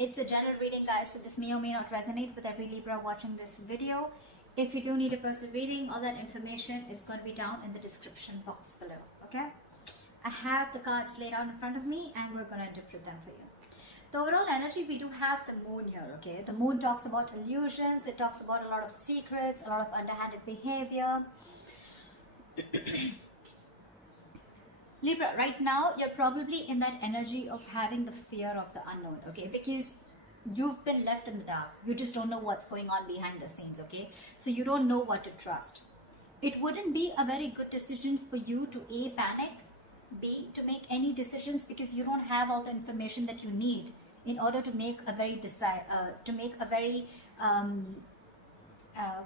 It's a general reading, guys, so this may or may not resonate with every Libra watching this video. If you do need a personal reading, all that information is going to be down in the description box below, okay? I have the cards laid out in front of me and we're going to interpret them for you. The overall energy, we do have the moon here, okay? The moon talks about illusions, it talks about a lot of secrets, a lot of underhanded behavior. Libra, right now, you're probably in that energy of having the fear of the unknown, okay? Because you've been left in the dark. You just don't know what's going on behind the scenes, okay? So you don't know what to trust. It wouldn't be a very good decision for you to A, panic, B, to make any decisions because you don't have all the information that you need in order to make a very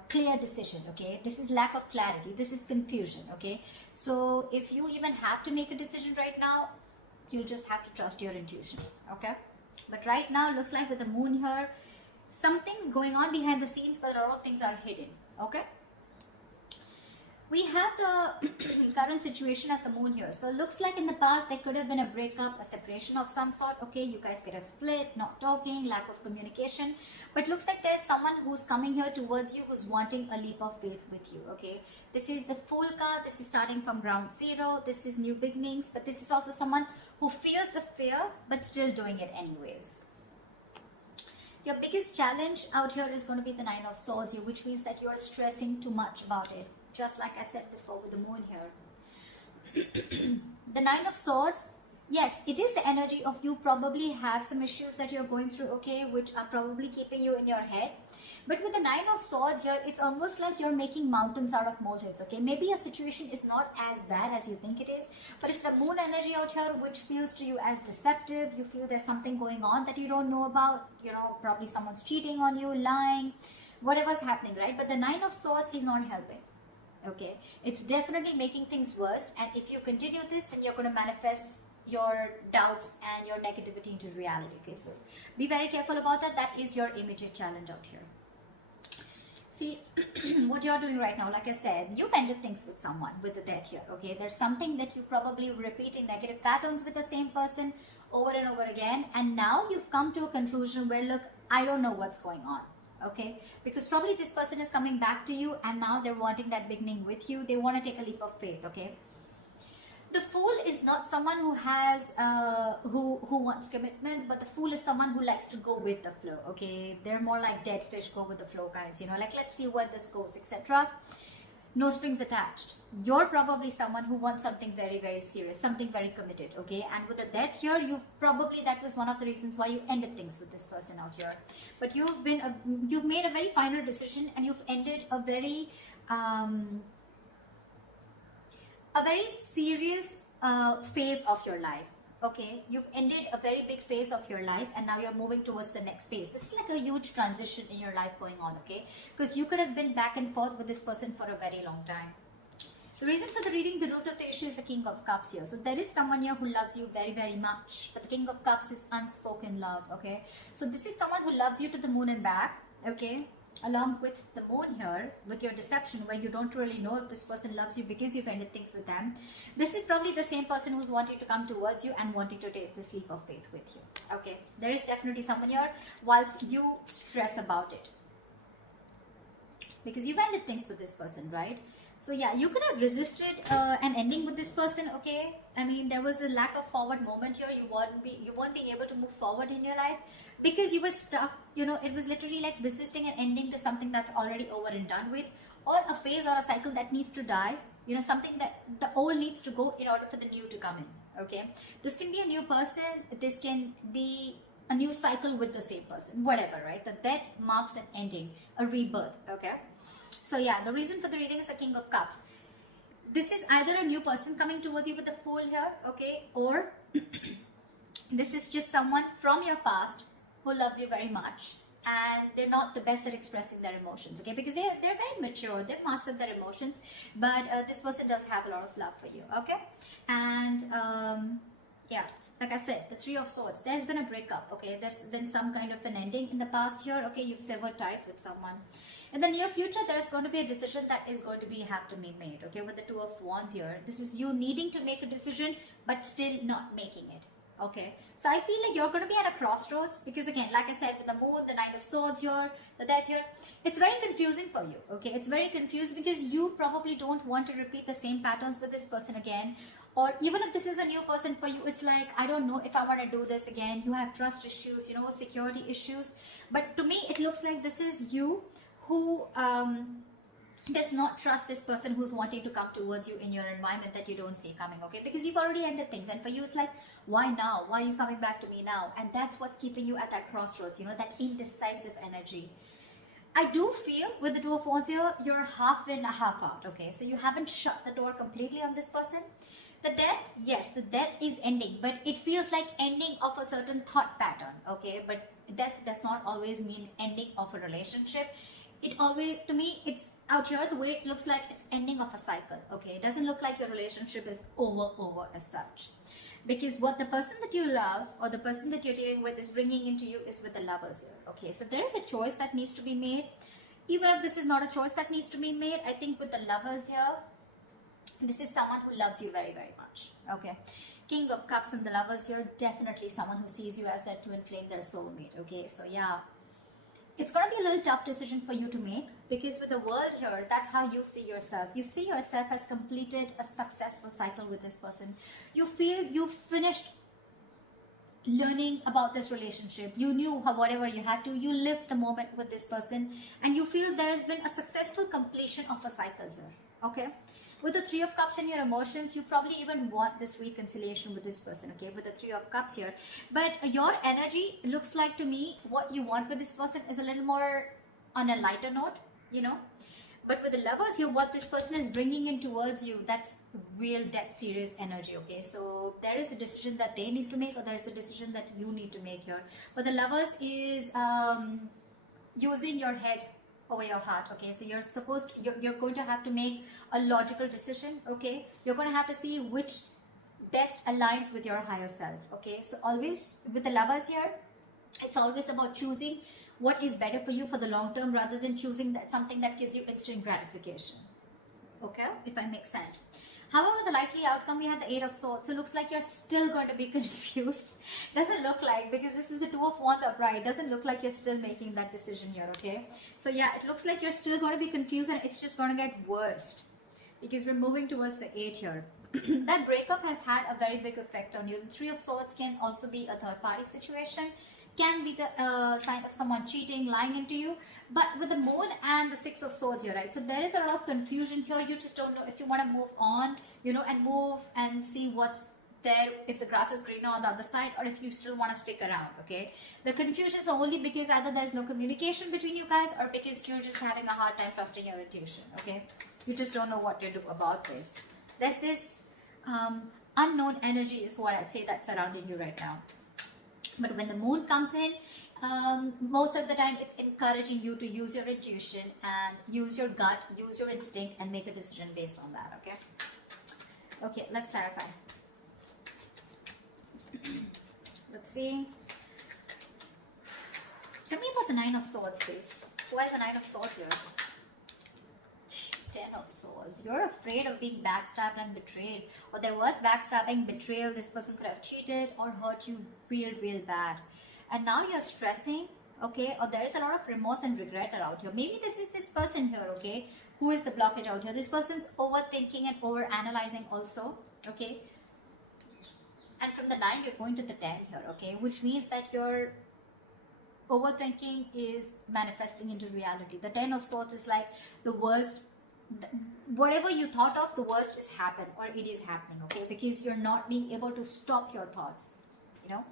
clear decision, okay? This is lack of clarity, this is confusion, okay? So if you even have to make a decision right now, you'll just have to trust your intuition, okay? But right now, looks like with the moon here, something's going on behind the scenes, but a lot of things are hidden, okay? We have the current situation as the moon here. So it looks like in the past, there could have been a breakup, a separation of some sort. Okay, you guys could have split, not talking, lack of communication. But looks like there's someone who's coming here towards you who's wanting a leap of faith with you, okay? This is the Fool card. This is starting from ground zero. This is new beginnings. But this is also someone who feels the fear, but still doing it anyways. Your biggest challenge out here is going to be the Nine of Swords here, which means that you're stressing too much about it. Just like I said before with the moon here. The Nine of Swords, yes, it is the energy of you probably have some issues that you're going through, okay, which are probably keeping you in your head. But with the Nine of Swords here, it's almost like you're making mountains out of molehills, okay? Maybe a situation is not as bad as you think it is, but it's the moon energy out here which feels to you as deceptive. You feel there's something going on that you don't know about, you know, probably someone's cheating on you, lying, whatever's happening, right? But the Nine of Swords is not helping. Okay, it's definitely making things worse, and if you continue this, then you're going to manifest your doubts and your negativity into reality. Okay, so be very careful about that. That is your immediate challenge out here. See, what you're doing right now, like I said, you've ended things with someone, with the Death here, okay? There's something that you probably repeating negative patterns with the same person over and over again, and now you've come to a conclusion where, look, I don't know what's going on. Okay, because probably this person is coming back to you and now they're wanting that beginning with you. They want to take a leap of faith, okay? The Fool is not someone who has who wants commitment, but the Fool is someone who likes to go with the flow, okay? They're more like dead fish, go with the flow kinds, you know, like let's see where this goes, etc. No strings attached. You're probably someone who wants something very, very serious, something very committed, okay? And with the Death here, that was one of the reasons why you ended things with this person out here. But you've made a very final decision and you've ended a very serious phase of your life. Okay, you've ended a very big phase of your life and now you're moving towards the next phase. This is like a huge transition in your life going on, okay? Because you could have been back and forth with this person for a very long time. The reason for the reading, the root of the issue is the King of Cups here. So there is someone here who loves you very, very much. But the King of Cups is unspoken love, okay? So this is someone who loves you to the moon and back, okay? Along with the moon here, with your deception, where you don't really know if this person loves you because you've ended things with them. This is probably the same person who's wanting to come towards you and wanting to take this leap of faith with you. Okay, there is definitely someone here whilst you stress about it. Because you've ended things with this person, right? So yeah, you could have resisted an ending with this person, okay? I mean, there was a lack of forward moment here. You weren't being able to move forward in your life because you were stuck. You know, it was literally like resisting an ending to something that's already over and done with, or a phase or a cycle that needs to die. You know, something that the old needs to go in order for the new to come in, okay? This can be a new person. This can be a new cycle with the same person, whatever, right? The Death marks an ending, a rebirth, okay? So yeah, the reason for the reading is the King of Cups. This is either a new person coming towards you with the Fool here, okay? Or this is just someone from your past who loves you very much and they're not the best at expressing their emotions, okay? Because they're very mature, they've mastered their emotions, but this person does have a lot of love for you, okay? And yeah, like I said, the Three of Swords, there's been a breakup, okay? There's been some kind of an ending in the past year, okay? You've severed ties with someone. In the near future, there's going to be a decision that is going to have to be made, okay? With the Two of Wands here, this is you needing to make a decision, but still not making it, Okay, so I feel like you're going to be at a crossroads, because again, like I said, with the moon, the Knight of Swords here, the Death here, it's very confusing for you. Okay, it's very confused because you probably don't want to repeat the same patterns with this person again. Or even if this is a new person for you, it's like, I don't know if I want to do this again. You have trust issues, you know, security issues. But to me, it looks like this is you who does not trust this person who's wanting to come towards you in your environment that you don't see coming, okay? Because you've already ended things, and for you it's like, why now? Why are you coming back to me now? And that's what's keeping you at that crossroads, you know, that indecisive energy. I do feel with the Two of Wands here, you're half in, half out, okay? So you haven't shut the door completely on this person. The Death, yes, the Death is ending, but it feels like ending of a certain thought pattern, okay? But Death does not always mean ending of a relationship. It always, to me, it's out here, the way it looks like it's ending of a cycle, okay? It doesn't look like your relationship is over as such. Because what the person that you love or the person that you're dealing with is bringing into you is with the Lovers here, okay? So there is a choice that needs to be made. Even if this is not a choice that needs to be made, I think with the Lovers here, this is someone who loves you very much, okay? King of Cups and the Lovers here, definitely someone who sees you as their twin flame, their soulmate, okay? So yeah, it's going to be a little tough decision for you to make, because with the World here, that's how you see yourself. You see yourself as completed a successful cycle with this person. You feel you finished learning about this relationship. You knew how, whatever you had to, you lived the moment with this person, and you feel there has been a successful completion of a cycle here, okay? With the Three of Cups and your emotions, you probably even want this reconciliation with this person, okay, with the Three of Cups here. But your energy looks like to me, what you want with this person is a little more on a lighter note, you know. But with the Lovers here, what this person is bringing in towards you, that's real dead serious energy, okay. So there is a decision that they need to make, or there is a decision that you need to make here. But the Lovers is using your head over your heart, okay? So you're going to have to make a logical decision, okay? You're going to have to see which best aligns with your higher self, okay? So always with the Lovers here, it's always about choosing what is better for you for the long term, rather than choosing something that gives you instant gratification, okay, if I make sense. However, the likely outcome, we have the Eight of Swords. So it looks like you're still going to be confused. Doesn't look like, because this is the Two of Wands upright. Doesn't look like you're still making that decision here, okay? So yeah, it looks like you're still going to be confused, and it's just going to get worse, because we're moving towards the 8 here. That breakup has had a very big effect on you. The Three of Swords can also be a third party situation, can be the sign of someone cheating, lying into you. But with the Moon and the Six of Swords here, right? So there is a lot of confusion here. You just don't know if you want to move on, you know, and move and see what's there, if the grass is greener on the other side, or if you still want to stick around, okay? The confusion is only because either there's no communication between you guys, or because you're just having a hard time trusting your intuition, okay? You just don't know what to do about this. There's this unknown energy is what I'd say that's surrounding you right now. But when the Moon comes in, most of the time it's encouraging you to use your intuition and use your gut, use your instinct, and make a decision based on that, okay? Okay, let's clarify. Let's see. Tell me about the Nine of Swords, please. Who has the Nine of Swords here? Ten of Swords. You're afraid of being backstabbed and betrayed, or there was backstabbing, betrayal. This person could have cheated or hurt you real bad, and now you're stressing, okay? Or there is a lot of remorse and regret around here. Maybe this is this person here, okay, who is the blockage out here. This person's overthinking and over analyzing also, okay? And from the 9 you're going to the 10 here, okay, which means that your overthinking is manifesting into reality. The 10 of Swords is like the worst. Whatever you thought of, the worst is happened, or it is happening, okay? Because you're not being able to stop your thoughts, you know.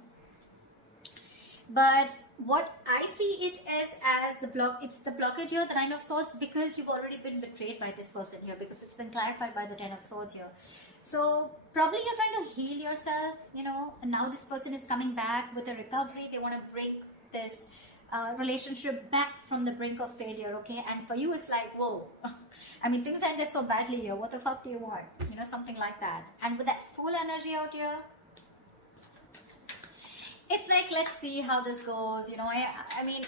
But what I see it as the blockage here, the Nine of Swords, because you've already been betrayed by this person here, because it's been clarified by the 10 of Swords here. So probably you're trying to heal yourself, you know, and now this person is coming back with a recovery. They want to break this relationship back from the brink of failure, okay? And for you it's like, whoa, I mean, things ended so badly here, what the fuck do you want, you know, something like that. And with that full energy out here, it's like, let's see how this goes, you know. I mean,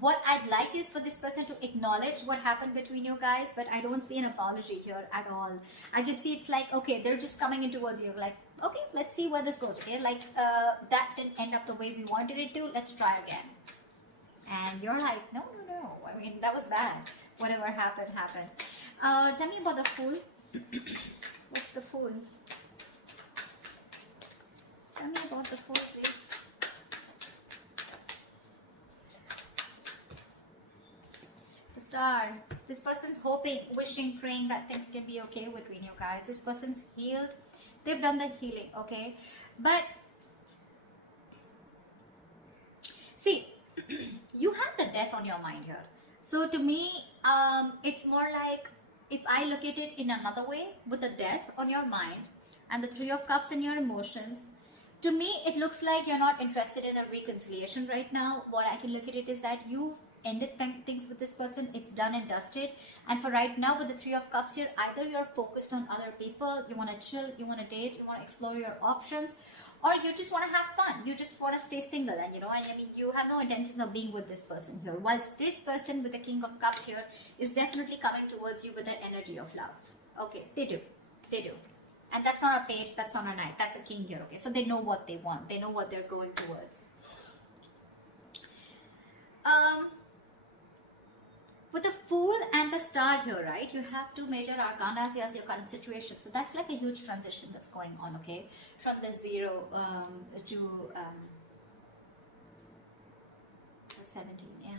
what I'd like is for this person to acknowledge what happened between you guys, but I don't see an apology here at all. I just see it's like, okay, they're just coming in towards you, like, Okay, let's see where this goes. Okay, like that didn't end up the way we wanted it to. Let's try again. And you're like, no, no, no. I mean, that was bad. Whatever happened, happened. Tell me about the Fool. What's the Fool? Tell me about the Fool, please. The Star. This person's hoping, wishing, praying that things can be okay between you guys. This person's healed. They've done the healing, okay? But, see, you have the Death on your mind here. So to me, it's more like, if I look at it in another way, with the Death on your mind and the Three of Cups in your emotions, to me, it looks like you're not interested in a reconciliation right now. What I can look at it is that you ended things with this person. It's done and dusted. And for right now, with the Three of Cups here, either you're focused on other people, you want to chill, you want to date, you want to explore your options, or you just want to have fun. You just want to stay single, and I mean, you have no intentions of being with this person here. Whilst this person with the King of Cups here is definitely coming towards you with the energy of love. Okay, they do. And that's not a page, that's not a knight, that's a king here, okay? So they know what they want, they know what they're going towards. With the Fool and the Star here, right, you have two major arcanas as your current situation. So that's like a huge transition that's going on, okay? From the 0 to 17, yeah.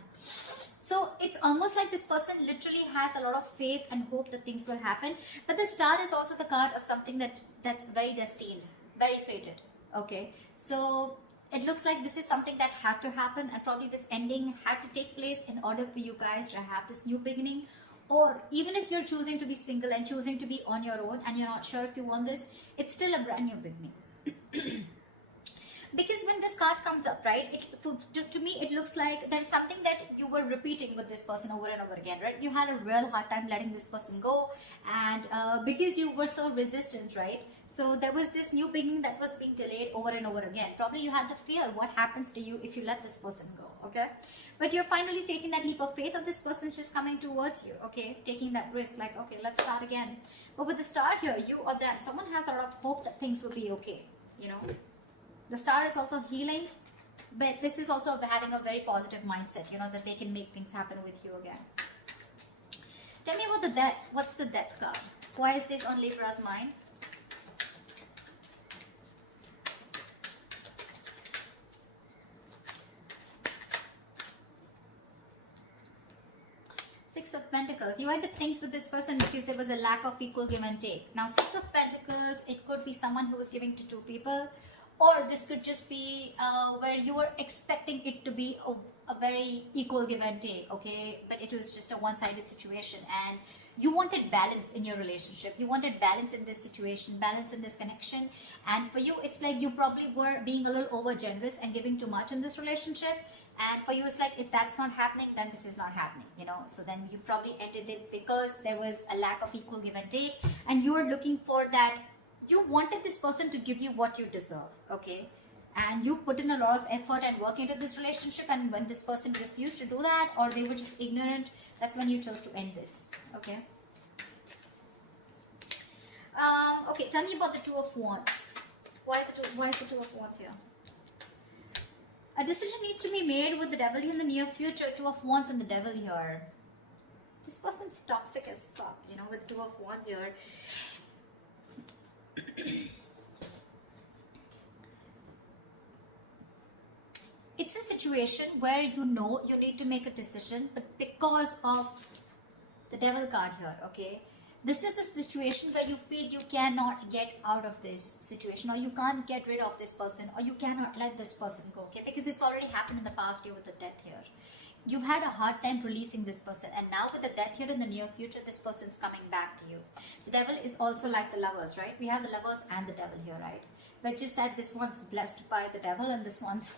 So it's almost like this person literally has a lot of faith and hope that things will happen. But the Star is also the card of something that's very destined, very fated, okay? So it looks like this is something that had to happen, and probably this ending had to take place in order for you guys to have this new beginning. Or even if you're choosing to be single and choosing to be on your own and you're not sure if you want this, it's still a brand new beginning. Because when this card comes up, right, to me it looks like there's something that you were repeating with this person over and over again, right? You had a real hard time letting this person go, and because you were so resistant, right? So there was this new beginning that was being delayed over and over again. Probably you had the fear, what happens to you if you let this person go, okay? But you're finally taking that leap of faith of this person's just coming towards you, okay? Taking that risk, like, okay, let's start again. But with the Star here, you or them, someone has a lot of hope that things will be okay, you know? The Star is also healing, but this is also having a very positive mindset, that they can make things happen with you again. Tell me about the Death. What's the Death card? Why is this on Libra's mind? Six of Pentacles. You ended things with this person because there was a lack of equal give and take. Now, Six of Pentacles, it could be someone who was giving to two people, or this could just be where you were expecting it to be a very equal give and take, okay? But it was just a one-sided situation, and you wanted balance in your relationship. You wanted balance in this situation, balance in this connection. And for you, it's like you probably were being a little over generous and giving too much in this relationship. And for you, it's like, if that's not happening, then this is not happening, So then you probably ended it because there was a lack of equal give and take, and you were looking for that. You wanted this person to give you what you deserve, okay? And you put in a lot of effort and work into this relationship, and when this person refused to do that, or they were just ignorant, that's when you chose to end this, okay? Okay, tell me about the Two of Wands. Why is the Two of Wands here? A decision needs to be made with the Devil in the near future. Two of Wands and the Devil here. This person's toxic as fuck, with Two of Wands here. It's a situation where you need to make a decision, but because of the Devil card here, okay, this is a situation where you feel you cannot get out of this situation, or you can't get rid of this person, or you cannot let this person go, okay, because it's already happened in the past year with the Death here. You've had a hard time releasing this person, and now with the Death here in the near future, this person's coming back to you. The Devil is also like the Lovers, right? We have the Lovers and the Devil here, right? But just that this one's blessed by the Devil, and this one's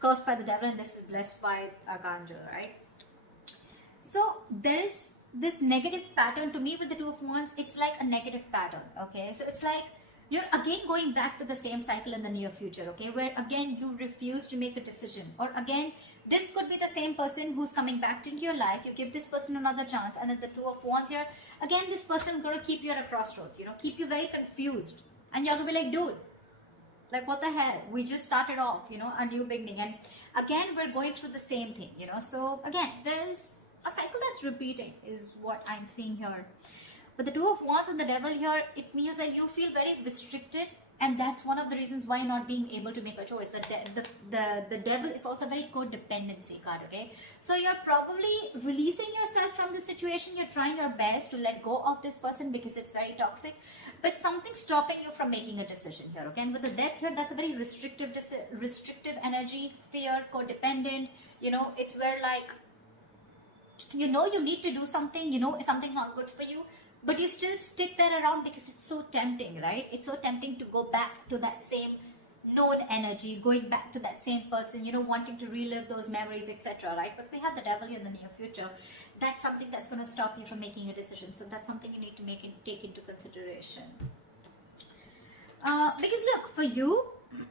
cursed by the Devil, and this is blessed by Archangel, right? So there is this negative pattern to me with the Two of Wands. It's like a negative pattern, okay? So it's like you're again going back to the same cycle in the near future, okay? Where again you refuse to make a decision, or again this could be the same person who's coming back into your life. You give this person another chance, and then the Two of Wands here, again this person's going to keep you at a crossroads, keep you very confused, and you're going to be like, dude, Like, what the hell? We just started off, you know, a new beginning. And again, we're going through the same thing, you know. So again, there's a cycle that's repeating is what I'm seeing here. But the Two of Wands and the Devil here, it means that you feel very restricted, and that's one of the reasons why you're not being able to make a choice. The Devil is also a very codependency card, okay? So you're probably releasing yourself from the situation. You're trying your best to let go of this person because it's very toxic, but something's stopping you from making a decision here, okay? And with the Death here, that's a very restrictive energy, fear, codependent, you know, it's where like, you know, you need to do something, you know, something's not good for you, but you still stick there around because it's so tempting, right? It's so tempting to go back to that same known energy, going back to that same person, you know, wanting to relive those memories, etc., right? But we have the Devil in the near future. That's something that's going to stop you from making a decision. So that's something you need to take into consideration. Because look, for you,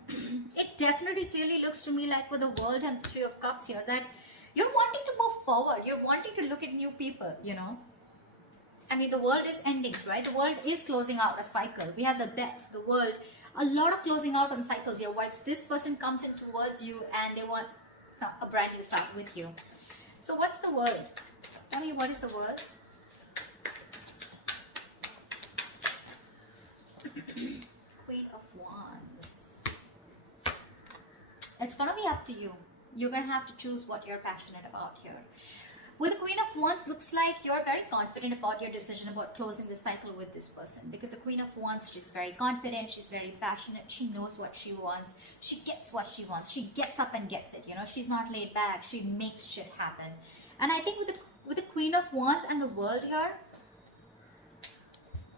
it definitely clearly looks to me like with the World and the Three of Cups here that you're wanting to move forward. You're wanting to look at new people, you know. I mean, the world is ending, right? The world is closing out a cycle. We have the Death, the world, a lot of closing out on cycles here. Once this person comes in towards you and they want a brand new start with you. So what's the world? Tell me, what is the world? Queen of Wands. It's going to be up to you. You're going to have to choose what you're passionate about here. With the Queen of Wands, looks like you're very confident about your decision about closing the cycle with this person. Because the Queen of Wands, she's very confident, she's very passionate, she knows what she wants, she gets what she wants, she gets up and gets it, you know, she's not laid back, she makes shit happen. And I think with the Queen of Wands and the World here,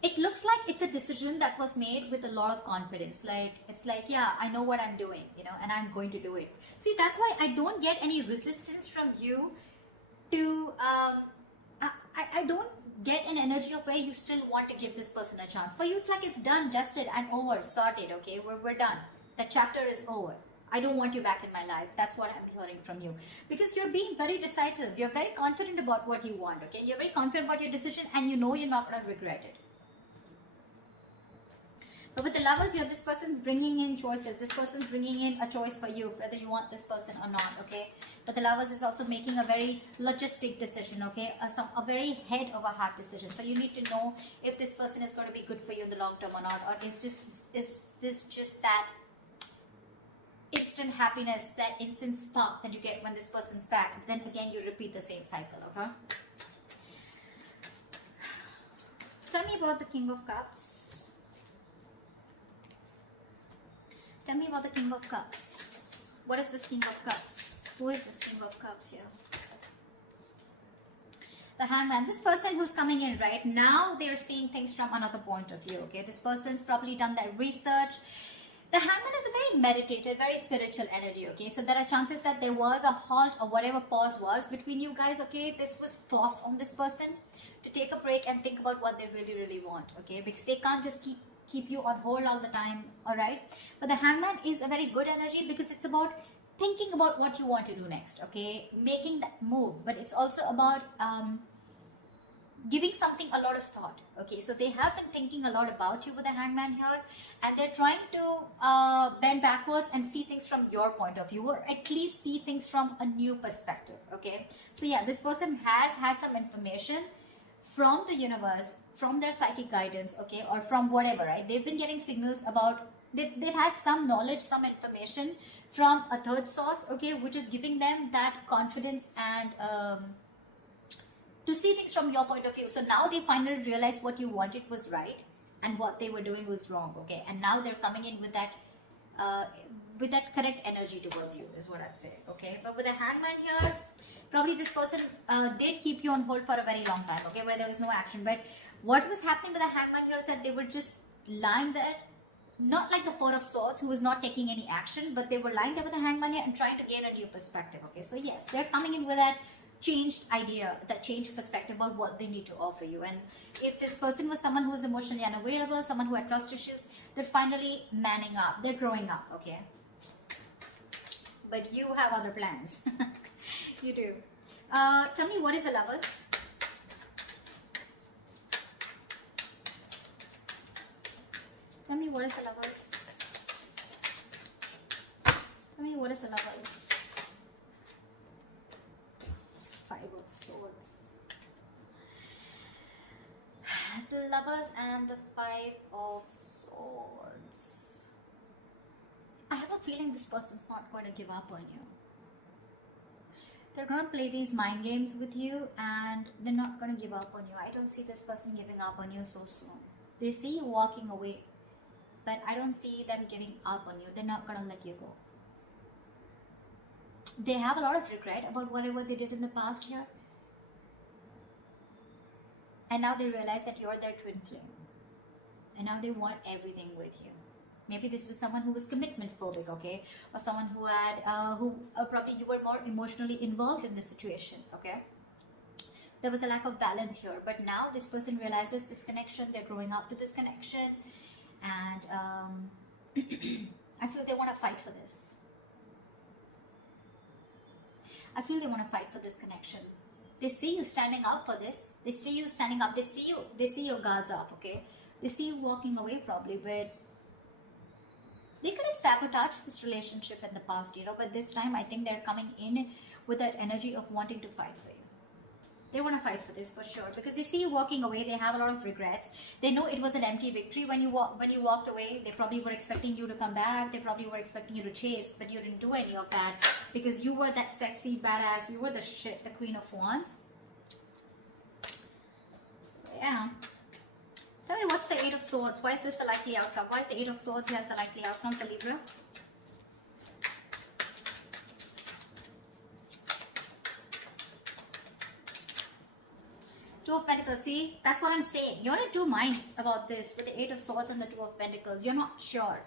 it looks like it's a decision that was made with a lot of confidence. Like, it's like, yeah, I know what I'm doing, you know, and I'm going to do it. See, that's why I don't get any resistance from you to, I don't get an energy of where you still want to give this person a chance. For you, it's like it's done, dusted, I'm over, sorted, okay? We're done. That chapter is over. I don't want you back in my life. That's what I'm hearing from you. Because you're being very decisive. You're very confident about what you want, okay? You're very confident about your decision and you know you're not going to regret it. But with the Lovers here, this person's bringing in choices. This person's bringing in a choice for you, whether you want this person or not, okay? But the Lovers is also making a very logistic decision, okay? A very head of a heart decision. So you need to know if this person is going to be good for you in the long term or not. Or is this just that instant happiness, that instant spark that you get when this person's back? Then again, you repeat the same cycle, okay? Tell me about the King of Cups. Tell me about the King of Cups. What is this King of Cups? Who is this King of Cups here? The Hangman. This person who's coming in right now, they're seeing things from another point of view, okay? This person's probably done their research. The Hangman is a very meditative, very spiritual energy, okay? So there are chances that there was a halt or whatever pause was between you guys, okay? This was paused on this person to take a break and think about what they really, really want, okay? Because they can't just keep you on hold all the time, all right? But the Hangman is a very good energy because it's about thinking about what you want to do next, okay? Making that move. But it's also about giving something a lot of thought, okay? So they have been thinking a lot about you with the Hangman here, and they're trying to bend backwards and see things from your point of view, or at least see things from a new perspective, okay? So yeah, this person has had some information from the universe, from their psychic guidance, okay, or from whatever, right? They've been getting signals about, they've had some knowledge, some information from a third source, okay, which is giving them that confidence and to see things from your point of view. So now they finally realize what you wanted was right and what they were doing was wrong, okay? And now they're coming in with that correct energy towards you, is what I'd say, okay? But with the Hangman here, probably this person did keep you on hold for a very long time, okay, where there was no action. But what was happening with the Hangman here is that they were just lying there, not like the Four of Swords, who was not taking any action, but they were lying there with the Hangman here and trying to gain a new perspective, okay? So yes, they're coming in with that changed idea, that changed perspective about what they need to offer you. And if this person was someone who was emotionally unavailable, someone who had trust issues, they're finally manning up, they're growing up, okay? But you have other plans. You do. Tell me, what is the Lovers? Tell me, what is the Lovers? Tell me, what is the Lovers? Five of Swords. The Lovers and the Five of Swords. I have a feeling this person's not going to give up on you. They're going to play these mind games with you and they're not going to give up on you. I don't see this person giving up on you so soon. They see you walking away, but I don't see them giving up on you. They're not going to let you go. They have a lot of regret about whatever they did in the past here. And now they realize that you're their twin flame. And now they want everything with you. Maybe this was someone who was commitment phobic, okay? Or someone who had, probably you were more emotionally involved in the situation, okay? There was a lack of balance here. But now this person realizes this connection. They're growing up to this connection. And I feel they want to fight for this. I feel they want to fight for this connection. They see you standing up for this. They see you standing up. They see your guards up, okay? They see you walking away probably, but they could have sabotaged this relationship in the past, you know, but this time I think they're coming in with that energy of wanting to fight for you. They want to fight for this for sure because they see you walking away. They have a lot of regrets. They know it was an empty victory when you walked away. They probably were expecting you to come back. They probably were expecting you to chase, but you didn't do any of that because you were that sexy badass. You were the shit, the Queen of Wands. So yeah. Tell me, what's the Eight of Swords? Why is this the likely outcome? Why is the Eight of Swords here the likely outcome for Libra? Two of Pentacles. See, that's what I'm saying. You're in two minds about this with the Eight of Swords and the Two of Pentacles. You're not sure.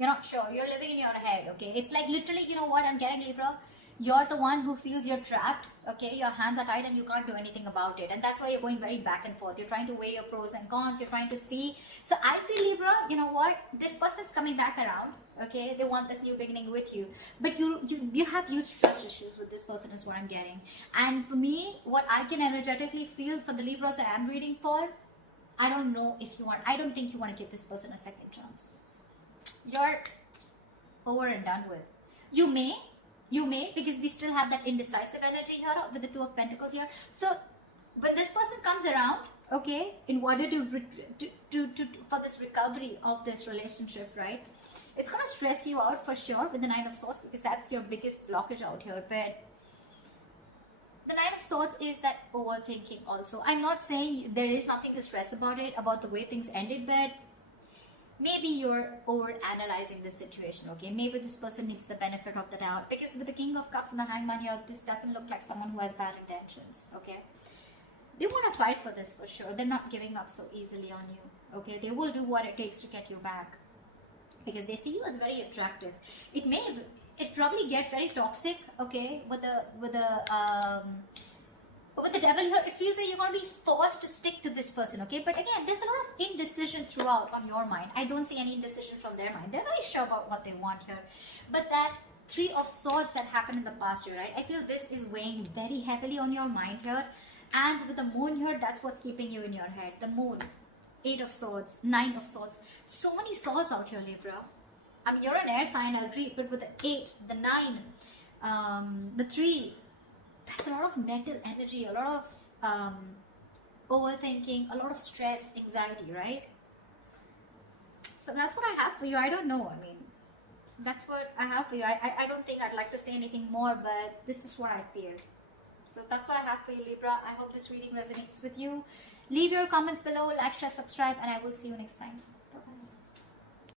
You're not sure. You're living in your head, okay? It's like literally, you know what I'm getting, Libra? You're the one who feels you're trapped, okay? Your hands are tied and you can't do anything about it. And that's why you're going very back and forth. You're trying to weigh your pros and cons. You're trying to see. So I feel, Libra, you know what? This person's coming back around, okay? They want this new beginning with you. But you have huge trust issues with this person is what I'm getting. And for me, what I can energetically feel for the Libras that I'm reading for, I don't know if you want, I don't think you want to give this person a second chance. You're over and done with. You may, because we still have that indecisive energy here with the Two of Pentacles here. So when this person comes around, okay, in order to for this recovery of this relationship, right, it's going to stress you out for sure with the Nine of Swords because that's your biggest blockage out here. But the Nine of Swords is that overthinking also. I'm not saying there is nothing to stress about it, about the way things ended, but maybe you're over analyzing this situation, okay? Maybe this person needs the benefit of the doubt because with the King of Cups and the Hangman here, this doesn't look like someone who has bad intentions, okay? They want to fight for this for sure. They're not giving up so easily on you, okay? They will do what it takes to get you back because they see you as very attractive. It probably get very toxic, okay? With the Devil here, it feels like you're going to be forced to stick to this person, okay? But again, there's a lot of indecision throughout on your mind. I don't see any indecision from their mind. They're very sure about what they want here. But that Three of Swords that happened in the past year, right? I feel this is weighing very heavily on your mind here. And with the Moon here, that's what's keeping you in your head. The Moon, Eight of Swords, Nine of Swords. So many swords out here, Libra. I mean, you're an air sign, I agree. But with the 8, the 9, the 3, that's a lot of mental energy, a lot of overthinking, a lot of stress, anxiety, right? So that's what I have for you. I don't know. I mean, that's what I have for you. I don't think I'd like to say anything more, but this is what I feel. So that's what I have for you, Libra. I hope this reading resonates with you. Leave your comments below, like, share, subscribe, and I will see you next time.